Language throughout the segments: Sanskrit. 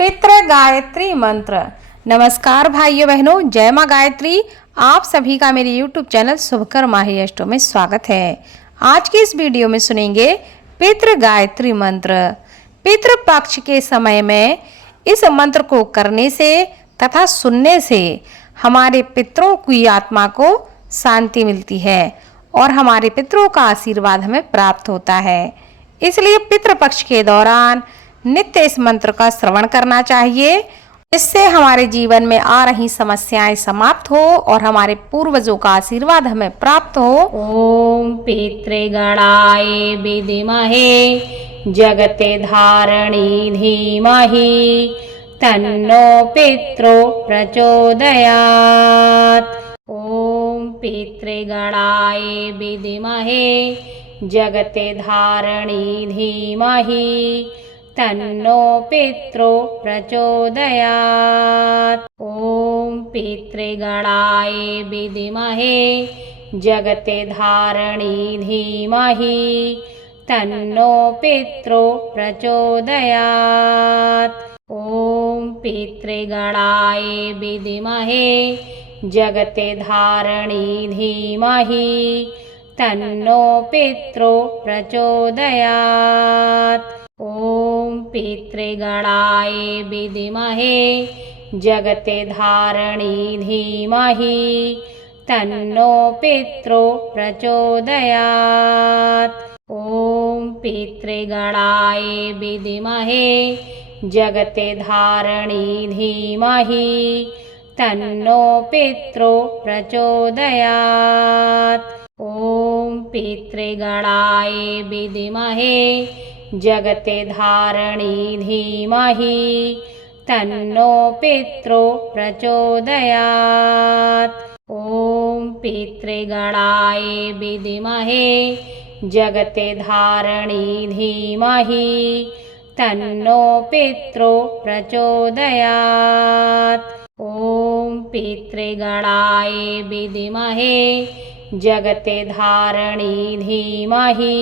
पितृ गायत्री मंत्र। नमस्कार भाइयों बहनों, जय माँ गायत्री। आप सभी का मेरे YouTube चैनल शुभकर माही अष्टो में स्वागत है। आज की इस वीडियो में सुनेंगे पितृ गायत्री मंत्र। पितृ पक्ष के समय में इस मंत्र को करने से तथा सुनने से हमारे पितरों की आत्मा को शांति मिलती है और हमारे पितरों का आशीर्वाद हमें प्राप्त होता है। इसलिए पितृपक्ष के दौरान नित्य इस मंत्र का श्रवण करना चाहिए, जिससे हमारे जीवन में आ रही समस्याएं समाप्त हो और हमारे पूर्वजों का आशीर्वाद हमें प्राप्त हो। ओम पितृगणाय विद्महे जगते धारणी धीमहि तन्नो पितरो प्रचोदयात्। ओम पितृगणाय विद्महे जगते धारणी धीमहि तन्नो पितरो प्रचोदयात्। ओम पितृगणाय विद्महे जगते धारणी धीमहि तन्नो पितरो प्रचोदयात्। ओम पितृगणाय विद्महे जगते धारणी धीमहि तन्नो पितरो प्रचोदयात्। ओम पितृगणाय विद्महे जगते धारणी धीमहि तन्नो पितरो प्रचोदयात्। ओम पितृगणाय विद्महे जगते धारणी धीमहि तन्नो पितरो प्रचोदयात्। ओम पितृगणाय विद्महे जगते धारणी धीमहि तन्नो पितरो प्रचोदयात्। ओम पितृगणाय विद्महे जगते धारणी धीमहि तन्नो पितरो प्रचोदयात्। ओम पितृगणाय विद्महे जगते धारणी धीमहि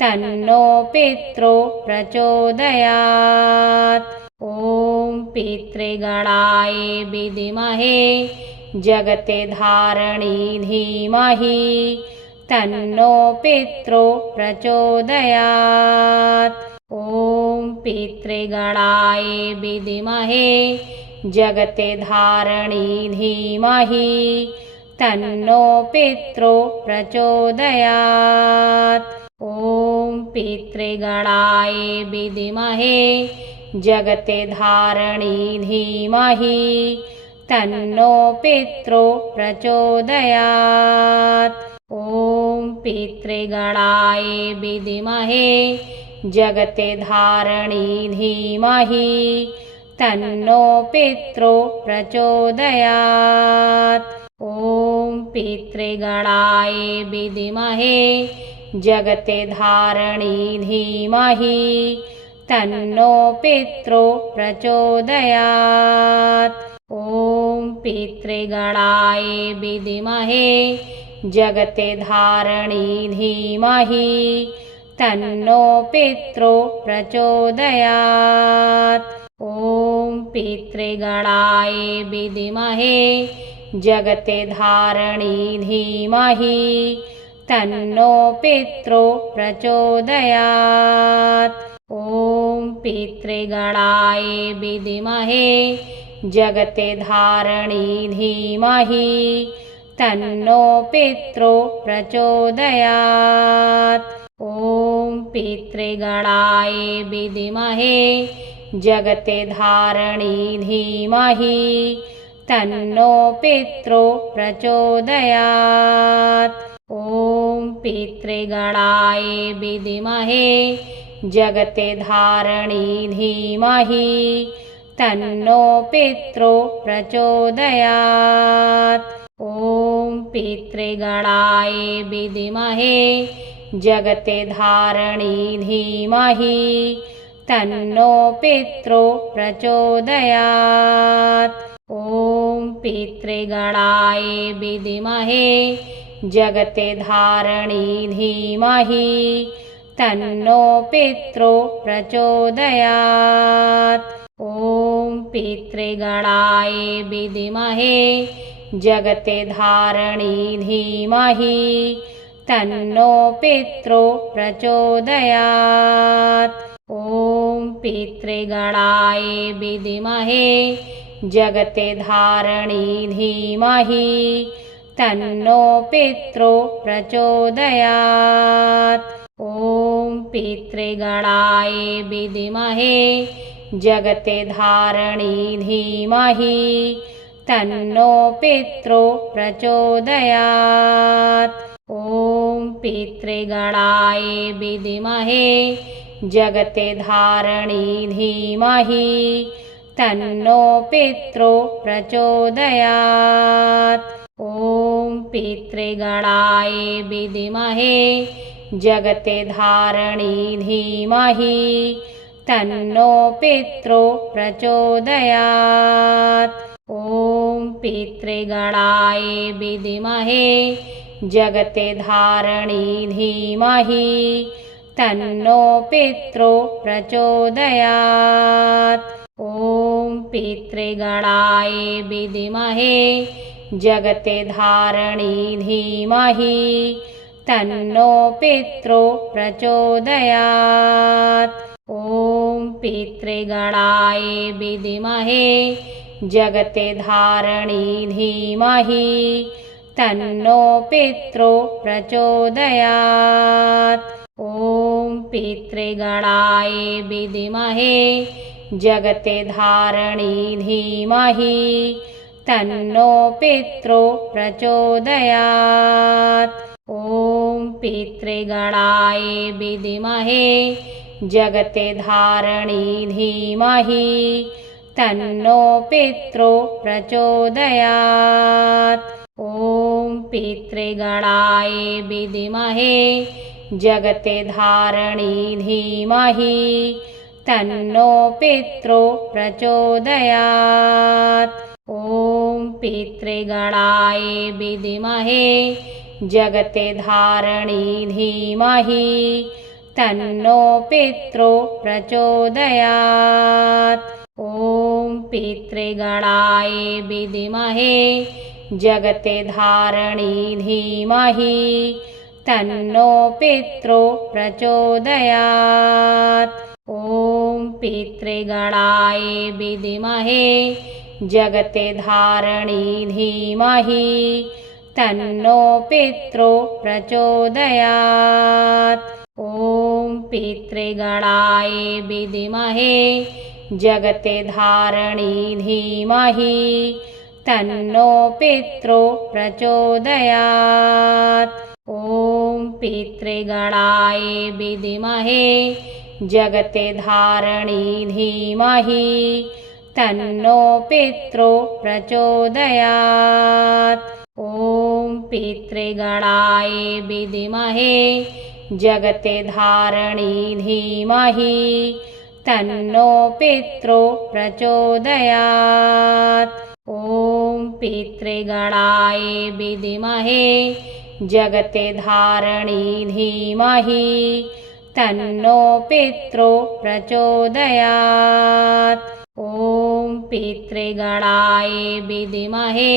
तन्नो पितरो प्रचोदयात्। ओम पितृगणाय विद्महे जगते धारणी धीमहि तन्नो पितरो प्रचोदयात्। ओम पितृगणाय विद्महे जगते धारणी धीमहि तन्नो पितरो प्रचोदयात्। ओम पितृगणाय विद्महे जगते धारणी धीमहि तन्नो पितरो प्रचोदयात्। ओम पितृगणाय विद्महे जगते धारणी धीमहि तन्नो पितरो प्रचोदयात्। ओम पितृगणाय विद्महे जगते धारणी धीमहि तन्नो पितरो प्रचोदयात्। ओम पितृगणाय विद्महे जगते धारणी धीमहि तन्नो पितरो प्रचोदयात्। ओम पितृगणाय विद्महे जगते धारणी धीमहि तन्नो पितरो प्रचोदयात्। ओम पितृगणाय विद्महे जगते धारणी धीमहि तन्नो पितरो प्रचोदयात्। ओम पितृगणाय विद्महे जगते धारणी धीमहि तन्नो पितरो प्रचोदयात्। ओम पितृगणाय विद्महे जगते धारणी धीमहि तन्नो पितरो प्रचोदयात्। ओम पितृगणाय विद्महे जगते धारणी धीमहि तन्नो पितरो प्रचोदयात्। ओम पितृगणाय विद्महे जगते धारणी धीमहि तन्नो पितरो प्रचोदयात्। ओम पितृगणाय विद्महे जगते धारणी धीमहि तन्नो पितरो प्रचोदयात्। ॐ पितृगणाय विद्महे जगते धारणी धीमहि तन्नो पितरो प्रचोदयात्। ॐ पितृगणाय विद्महे जगते धारणी धीमहि तन्नो पितरो प्रचोदयात्। ॐ पितृगणाय विद्महे जगते धारणी धीमहि तन्नो पितरो प्रचोदयात्। ॐ पितृगणाय विद्महे जगते धारणी धीमहि तन्नो पितरो प्रचोदयात्। ॐ पितृगणाय विद्महे जगते धारणी धीमहि तन्नो पितरो प्रचोदयात्। ॐ पितृगणाय विद्महे जगते धारणी धीमहि तन्नो पितरो प्रचोदयात्। ॐ पितृगणाय विद्महे जगते धारणी धीमहि तन्नो पितरो प्रचोदयात्। ॐ पितृगणाय विद्महे जगते धारणी धीमहि तन्नो पितरो प्रचोदयात्। ॐ पितृगणाय विद्महे जगते धारणी धीमहि तन्नो पितरो प्रचोदयात्। ॐ पितृगणाय विद्महे जगते धारणी धीमहि तन्नो पितरो प्रचोदयात्। ॐ पितृगणाय विद्महे जगते धारणी धीमहि तन्नो पितरो प्रचोदयात्। ॐ पितृगणाय विद्महे जगते धारणी धीमहि तन्नो पितरो प्रचोदयात्। ॐ पितृगणाय विद्महे जगते धारणी धीमहि तन्नो पितरो प्रचोदयात्। ॐ पितृगणाय विद्महे जगते धारणी धीमहि तन्नो पितरो प्रचोदयात्। ॐ पितृगणाय विद्महे जगते धारणी धीमहि तन्नो पितरो प्रचोदयात्। ॐ पितृगणाय विद्महे जगते धारणी धीमहि तन्नो पितरो प्रचोदयात्। ॐ पितृगणाय विद्महे जगते धारणी धीमहि तन्नो पितरो प्रचोदयात्। ॐ पितृगणाय विद्महे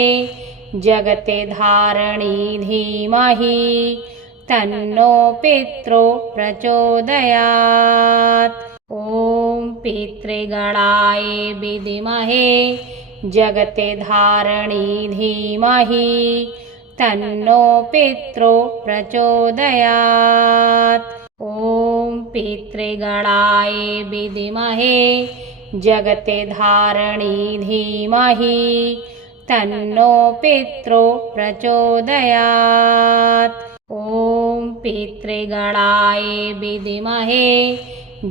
जगते धारणी धीमहि तन्नो पितरो प्रचोदयात्। ॐ पितृगणाय विद्महे जगते धारणी धीमहि तन्नो पितरो प्रचोदयात्। ॐ पितृगणाय विद्महे जगते धारणी धीमहि तन्नो पितरो प्रचोदयात्। ॐ पितृगणाय विद्महे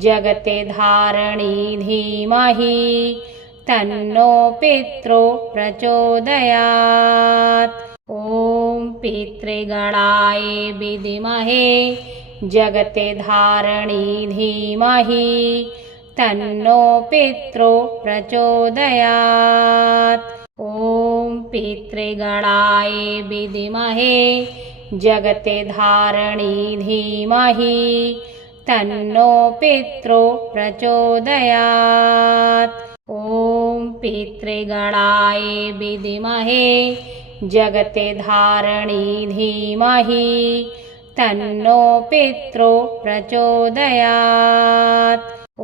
जगते धारणी धीमहि तन्नो पितरो प्रचोदयात्। ॐ पितृगणाय विद्महे जगते धारणी धीमहि तन्नो पितरो प्रचोदयात्। ॐ पितृगणाय विद्महे जगते धारणी धीमहि तन्नो पितरो प्रचोदयात्। ॐ पितृगणाय विद्महे जगते धारणी धीमहि तन्नो पितरो प्रचोदयात्। ॐ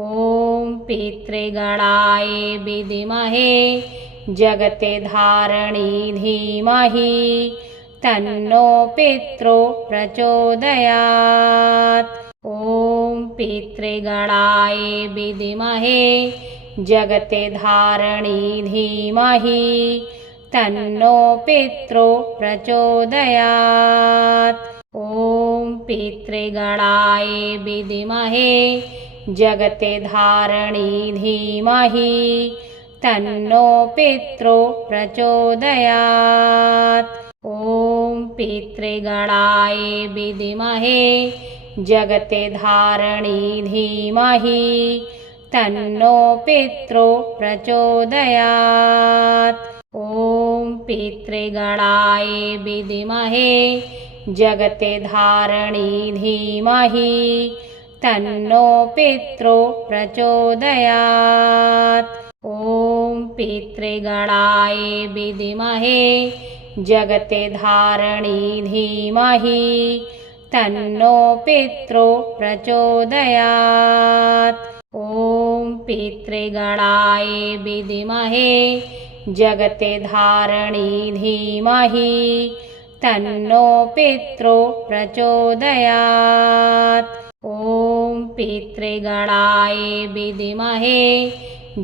पितृगणाय विद्महे जगते धारणी धीमहि तन्नो पितरो प्रचोदयात्। ॐ पितृगणाय विद्महे जगते धारणी धीमहि तन्नो पितरो प्रचोदयात्। ॐ पितृगणाय विद्महे जगते धारणी धीमहि तन्नो पितरो प्रचोदयात्। ॐ पितृगणाय विद्महे जगते धारणी धीमहि तन्नो पितरो प्रचोदयात्। ॐ पितृगणाय विद्महे जगते धारणी धीमहि तन्नो पितरो प्रचोदयात्। ॐ पितृगणाय विद्महे जगते धारणी धीमहि तन्नो पितरो प्रचोदयात्। ॐ पितृगणाय विद्महे जगते धारणी धीमहि तन्नो पितरो प्रचोदयात्। ॐ पितृगणाय विद्महे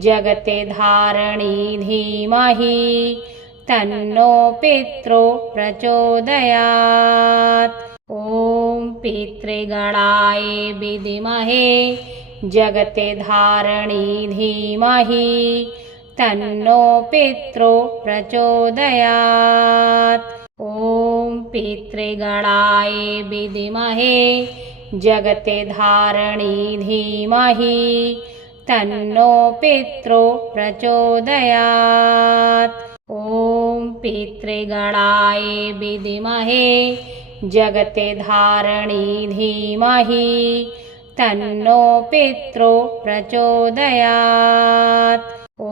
जगते धारणी धीमहि तन्नो पितरो प्रचोदयात्। ॐ पितृगणाय विद्महे जगते धारणी धीमहि तन्नो पितरो प्रचोदयात्। ॐ पितृगणाय विद्महे जगते धारणी धीमहि तन्नो पितरो प्रचोदयात्। ॐ पितृगणाय विद्महे जगते धारणी धीमहि तन्नो पितरो प्रचोदयात्। ॐ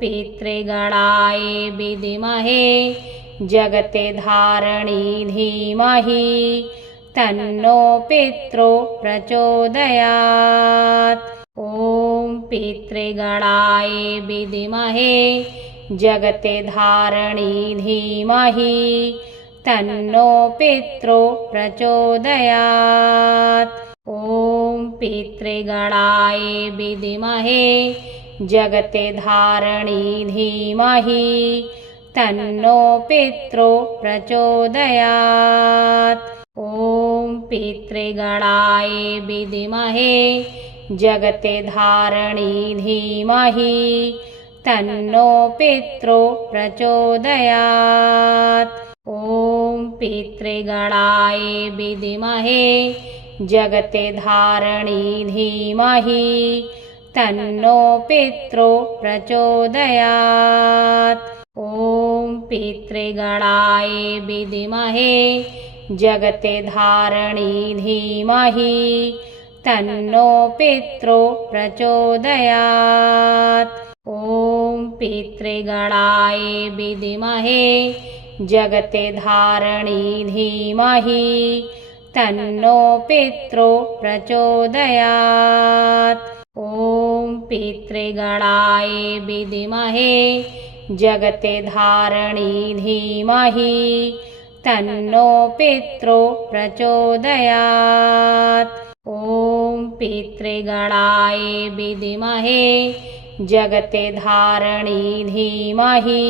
पितृगणाय विद्महे जगते धारणी धीमहि तन्नो पितरो प्रचोदयात्। ॐ पितृगणाय विद्महे जगते धारणी धीमहि तन्नो पितरो प्रचोदयात्। ॐ पितृगणाय विद्महे जगते धारणी धीमहि तन्नो पितरो प्रचोदयात्। ॐ पितृगणाय विद्महे जगते धारणी धीमहि तन्नो पितरो प्रचोदयात्। ॐ पितृगणाय विद्महे जगते धारणी धीमहि तन्नो पितरो प्रचोदयात्। ॐ पितृगणाय विद्महे जगते धारणी धीमहि तन्नो पितरो प्रचोदयात्। ॐ पितृगणाय विद्महे जगते धारणी धीमहि तन्नो पितरो प्रचोदयात्। ॐ पितृगणाय विद्महे जगते धारणी धीमहि तन्नो पितरो प्रचोदयात्। ॐ पितृगणाय विद्महे जगते धारणी धीमहि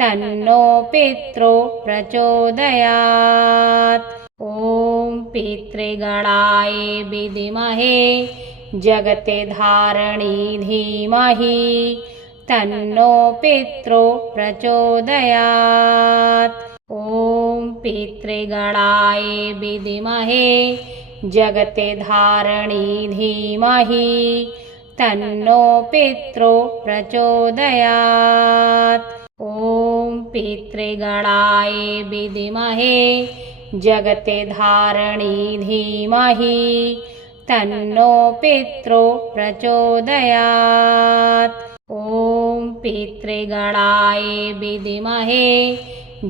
तन्नो पितरो प्रचोदयात्। ॐ पितृगणाय विद्महे जगते धारणी धीमहि तन्नो पितरो प्रचोदयात्। ॐ पितृगणाय विद्महे जगते धारणी धीमहि तन्नो पितरो प्रचोदयात्। ॐ पितृगणाय विद्महे जगते धारणी धीमहि तन्नो पितरो प्रचोदयात्। ॐ पितृगणाय विद्महे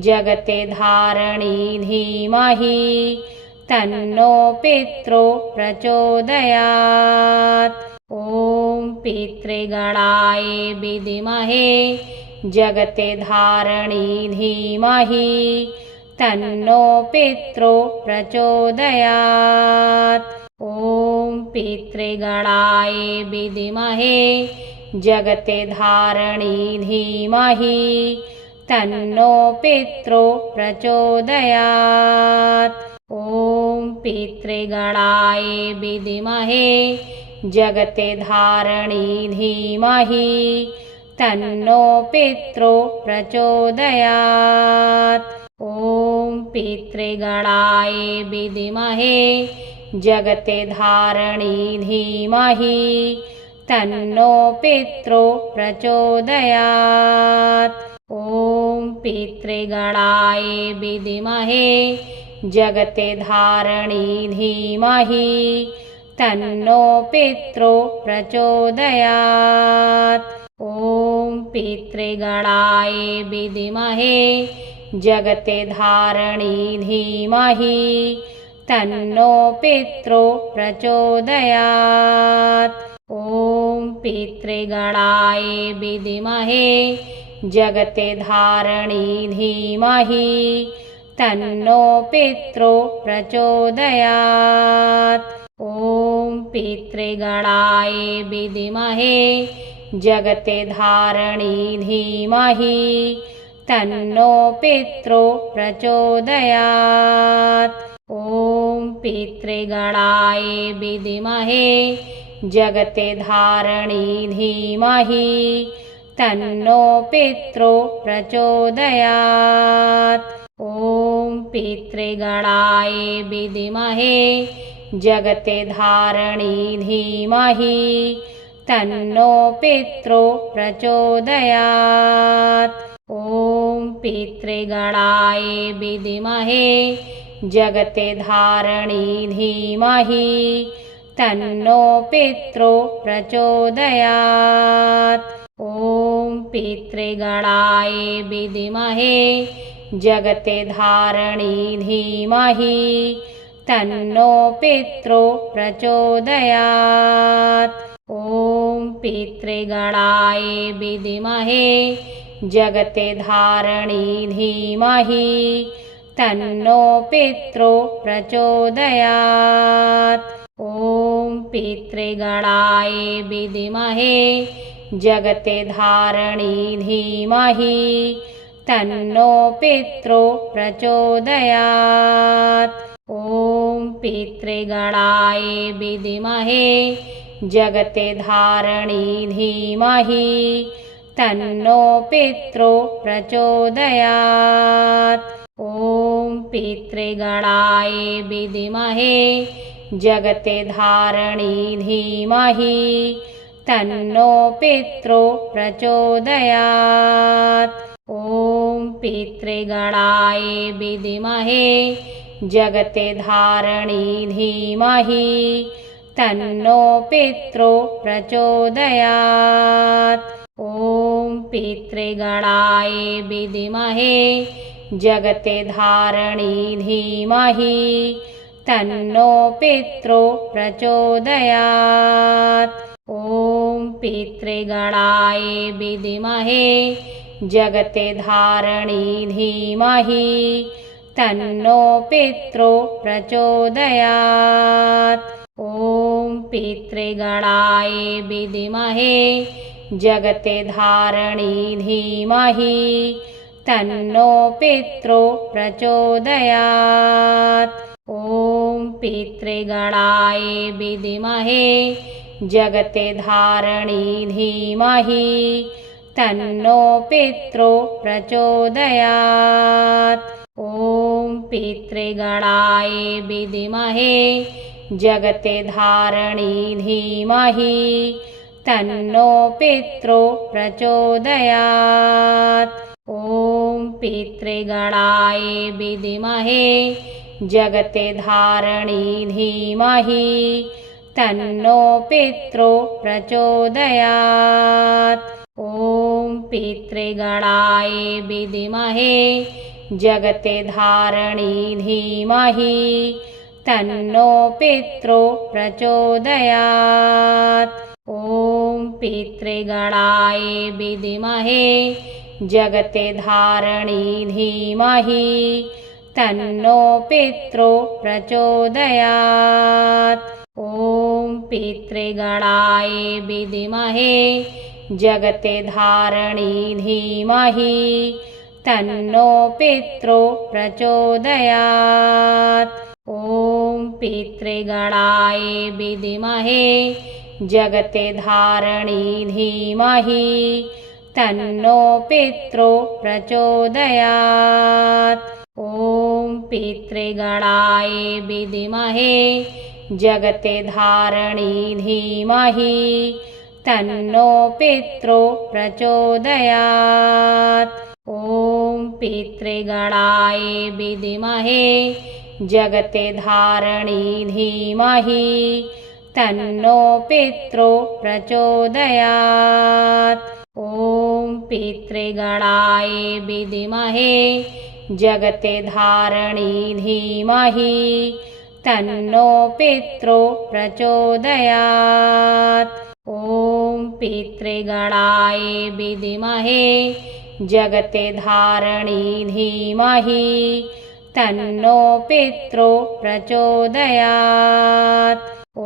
जगते धारणी धीमहि तन्नो पितरो प्रचोदयात्। ॐ पितृगणाय विद्महे जगते धारणी धीमहि तन्नो पितरो प्रचोदयात्। ॐ पितृगणाय विद्महे जगते धारणी धीमहि तन्नो पितरो प्रचोदयात्। ॐ पितृगणाय विद्महे जगते धारणी धीमहि तन्नो पितरो प्रचोदयात्। ॐ पितृगणाय विद्महे जगते धारणी धीमहि तन्नो पितरो प्रचोदयात्। ॐ पितृगणाय विद्महे जगते धारणी धीमहि तन्नो पितरो प्रचोदयात्। ॐ पितृगणाय विद्महे जगते धारणी धीमहि तन्नो पितरो प्रचोदयात्। ॐ पितृगणाय विद्महे जगते धारणी धीमहि तन्नो पितरो प्रचोदयात्। ॐ पितृगणाय विद्महे जगते धारणी धीमहि तन्नो पितरो प्रचोदयात्। ॐ पितृगणाय विद्महे जगते धारणी धीमहि तन्नो पितरो प्रचोदयात्। ॐ पितृगणाय विद्महे जगते धारणी धीमहि तन्नो पितरो प्रचोदयात्। ॐ पितृगणाय विद्महे जगते धारणी धीमहि तन्नो पितरो प्रचोदयात्। ॐ पितृगणाय विद्महे जगते धारणी धीमहि तन्नो पितरो प्रचोदयात्। ॐ पितृगणाय विद्महे जगते धारणी धीमहि तन्नो पितरो प्रचोदयात्। ॐ पितृगणाय विद्महे जगते धारणी धीमहि तन्नो पितरो प्रचोदयात्। ॐ पितृगणाय विद्महे जगते धारणी धीमहि तन्नो पितरो प्रचोदयात्। ॐ पितृगणाय विद्महे जगते धारणी धीमहि तन्नो पितरो प्रचोदयात्। ॐ पितृगणाय विद्महे जगते धारणी धीमहि तन्नो पितरो प्रचोदयात्। ॐ पितृगणाय विद्महे जगते धारणी धीमहि तन्नो पितरो प्रचोदयात्। ॐ पितृगणाय विद्महे जगते धारणी धीमहि तन्नो पितरो प्रचोदयात्। ॐ पितृगणाय विद्महे जगते धारणी धीमहि तन्नो पितरो प्रचोदयात्। ॐ पितृगणाय विद्महे जगते धारणी धीमहि तन्नो पितरो प्रचोदयात्। ॐ पितृगणाय विद्महे जगते धारणी धीमहि तन्नो पितरो प्रचोदयात्। ॐ पितृगणाय विद्महे जगते धारणी धीमहि तन्नो पितरो प्रचोदयात्। ॐ पितृगणाय विद्महे जगते धारणी धीमहि तन्नो पितरो प्रचोदयात्। ॐ पितृगणाय विद्महे जगते धारणी धीमहि तन्नो पितरो प्रचोदयात्। ॐ पितृगणाय विद्महे जगते धारणी धीमहि तन्नो पितरो प्रचोदयात्। ॐ पितृगणाय विद्महे जगते धारणी धीमहि तन्नो पितरो प्रचोदयात्। ॐ पितृगणाय विद्महे जगते धारणी धीमहि तन्नो पितरो प्रचोदयात्। ॐ पितृगणाय विद्महे जगते धारणी धीमहि तन्नो पितरो प्रचोदयात्। ॐ पितृगणाय विद्महे जगते धारणी धीमहि तन्नो पितरो प्रचोदयात्। ॐ पितृगणाय विद्महे जगते धारणी धीमहि तन्नो पितरो प्रचोदयात्। ॐ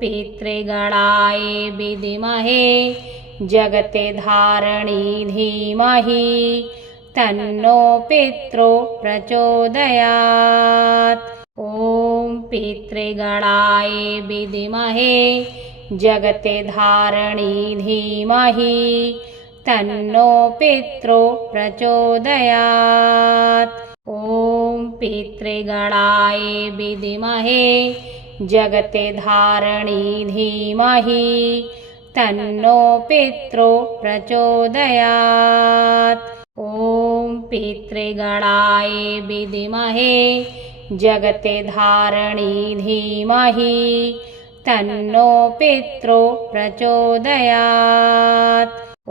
पितृगणाय विद्महे जगते धारणी धीमहि तन्नो पितरो प्रचोदयात्। ॐ पितृगणाय विद्महे जगते धारणी धीमहि तन्नो पितरो प्रचोदयात्। ॐ पितृगणाय विद्महे जगते धारणी धीमहि तन्नो पितरो प्रचोदयात्। ॐ पितृगणाय विद्महे जगते धारणी धीमहि तन्नो पितरो प्रचोदयात्। ॐ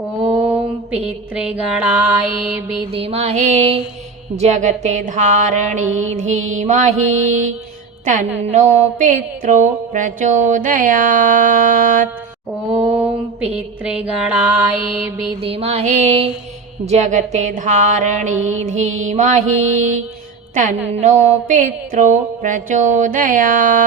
पितृगणाय विद्महे जगते धारणी धीमहि तन्नो पितरो प्रचोदयात्। ॐ पितृगणाय विद्महे जगते धारणी धीमहि तन्नो पितरो प्रचोदयात्।